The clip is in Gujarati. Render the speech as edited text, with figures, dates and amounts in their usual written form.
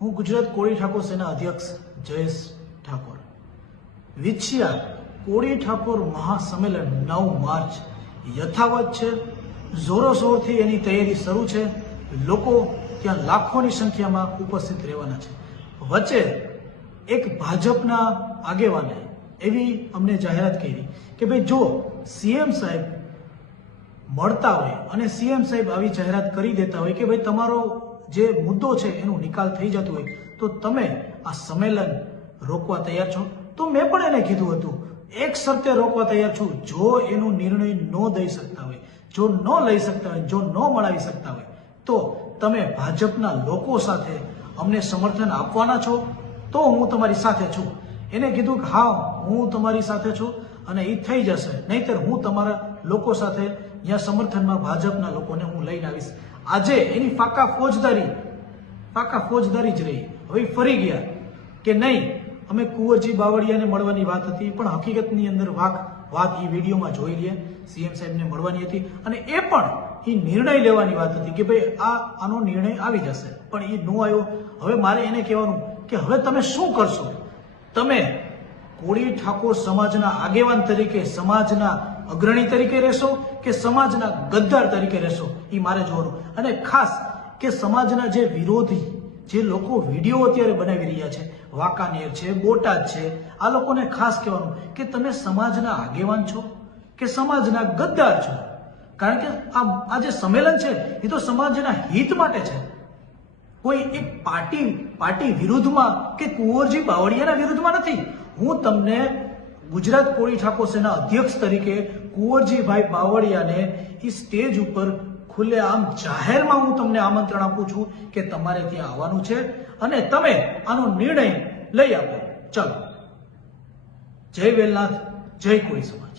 હું ગુજરાત કોળી ઠાકોર સેના અધ્યક્ષ જયેશ ઠાકોર. વિછિયા કોળી ઠાકોર મહાસંમેલન 9 માર્ચ યથાવત છે. જોરોશોરથી એની તૈયારી શરૂ છે. લોકો ત્યાં લાખોની સંખ્યામાં ઉપસ્થિત રહેવાના છે. વચ્ચે એક ભાજપના આગેવાને એવી અમને જાહેરાત કરી કે ભાઈ જો સીએમ સાહેબ મળતા હોય અને સીએમ સાહેબ આવી જાહેરાત કરી દેતા હોય કે ભાઈ તમારો જે મુદ્દો છે એનો નિકાલ થઈ જતો હોય તો તમે આ સંમેલન રોકવા તૈયાર છો? તો મેં પણ એને કીધું હતું એક શરતે રોકવા તૈયાર છું, જો એનો નિર્ણય ન દઈ શકતા હોય, જો ન લઈ શકતા હોય, જો ન મળાવી શકતા હોય તો તમે ભાજપના લોકો સાથે અમને સમર્થન આપવાના છો તો હું તમારી સાથે છું. એને કીધું કે હા હું તમારી સાથે છું અને એ થઈ જશે, નહીતર હું તમારા લોકો સાથે અહીંયા સમર્થનમાં ભાજપના લોકોને હું લઈને આવીશ. આજે એની પાકા ફોજદારી જ રહી. હવે ફરી ગયા કે નહીં અમે કુંવરજી બાવળિયાને મળવાની વાત હતી, પણ હકીકતની અંદર વાત એ વિડીયોમાં જોઈ લે સીએમ સાહેબને મળવાની હતી અને એ પણ એ નિર્ણય લેવાની વાત હતી કે ભાઈ આનો નિર્ણય આવી જશે, પણ એ ન આવ્યો. હવે મારે એને કહેવાનું કે હવે તમે શું કરશો? તમે કોળી ઠાકોર સમાજના આગેવાન તરીકે, સમાજના અગ્રણી તરીકે રહેશો કે સમાજના ગદ્દાર તરીકે રહેશો? એ મારે જોવાનું. અને ખાસ કે સમાજના જે વિરોધી જે લોકો વિડીયો અત્યારે બનાવી રહ્યા છે, વાંકાનેર છે, બોટાદ છે, આ લોકોને ખાસ કહેવાનું કે તમે સમાજના આગેવાન છો કે સમાજના ગદ્દાર છો? કારણ કે આ જે સંમેલન છે એ તો સમાજના હિત માટે છે. કોઈ એક પાર્ટી વિરુદ્ધમાં કે કુંવરજી બાવળિયાના વિરુદ્ધમાં નથી. હું તમને ગુજરાત કોળી ઠાકોર સેના અધ્યક્ષ તરીકે કુંવરજીભાઈ બાવળિયાને એ સ્ટેજ ઉપર ખુલ્લેઆમ જાહેરમાં હું તમને આમંત્રણ આપું છું કે તમારે ત્યાં આવવાનું છે અને તમે આનો નિર્ણય લઈ આપો. ચલો, જય વેલનાથ, જય કોળી સમાજ.